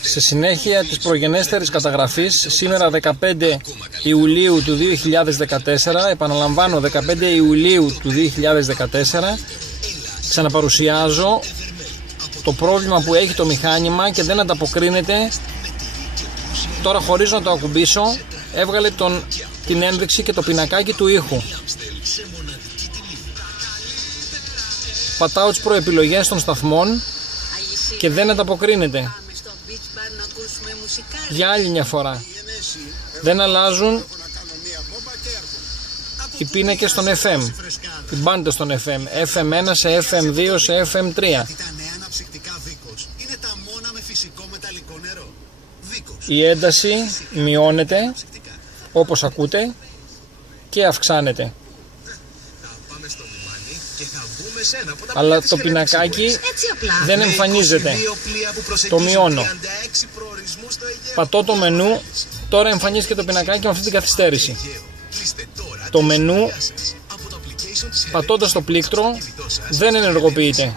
Σε συνέχεια της προγενέστερης καταγραφής, σήμερα 15 Ιουλίου του 2014, επαναλαμβάνω 15 Ιουλίου του 2014, ξαναπαρουσιάζω το πρόβλημα που έχει το μηχάνημα και δεν ανταποκρίνεται. Τώρα χωρίς να το ακουμπήσω, έβγαλε την ένδειξη και το πινακάκι του ήχου. Πατάω τις προεπιλογές των σταθμών και δεν ανταποκρίνεται. Για άλλη μια φορά. Δεν αλλάζουν οι πίνακες στον FM, οι μπάντες στον FM, FM1 σε FM2 σε FM3. Η ένταση μειώνεται, όπως ακούτε, και αυξάνεται. Αλλά το πινακάκι δεν εμφανίζεται. Το μειώνω. Πατώ το μενού. Τώρα εμφανίζεται το πινακάκι με αυτή την καθυστέρηση. Το μενού, πατώντας το πλήκτρο, δεν ενεργοποιείται.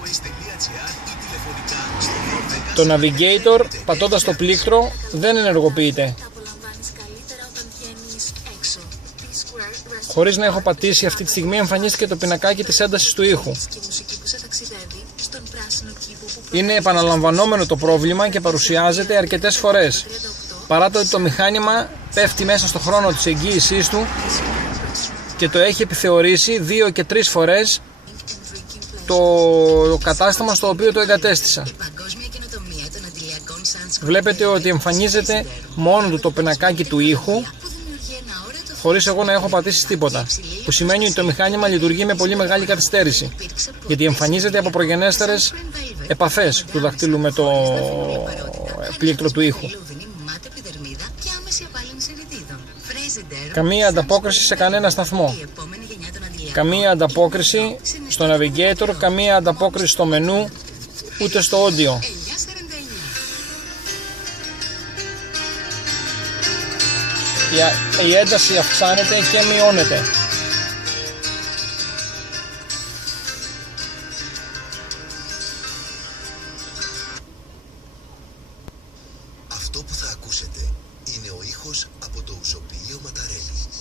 Το navigator, πατώντας το πλήκτρο, δεν ενεργοποιείται. Χωρίς να έχω πατήσει, αυτή τη στιγμή εμφανίστηκε το πινακάκι της έντασης του ήχου. Είναι επαναλαμβανόμενο το πρόβλημα και παρουσιάζεται αρκετές φορές. Παρά το ότι το μηχάνημα πέφτει μέσα στο χρόνο της εγγύησής του και το έχει επιθεωρήσει 2 και 3 φορές το κατάστημα στο οποίο το εγκατέστησα. Βλέπετε ότι εμφανίζεται μόνο του το πινακάκι του ήχου, χωρίς εγώ να έχω πατήσει τίποτα, που σημαίνει ότι το μηχάνημα λειτουργεί με πολύ μεγάλη καθυστέρηση, γιατί εμφανίζεται από προγενέστερες επαφές του δακτύλου με το πλήκτρο του ήχου. Καμία ανταπόκριση σε κανένα σταθμό, καμία ανταπόκριση στο navigator, καμία ανταπόκριση στο μενού, ούτε στο audio. Η ένταση αυξάνεται και μειώνεται. Αυτό που θα ακούσετε είναι ο ήχος από το ουζοπλοίο Ματαρέλη.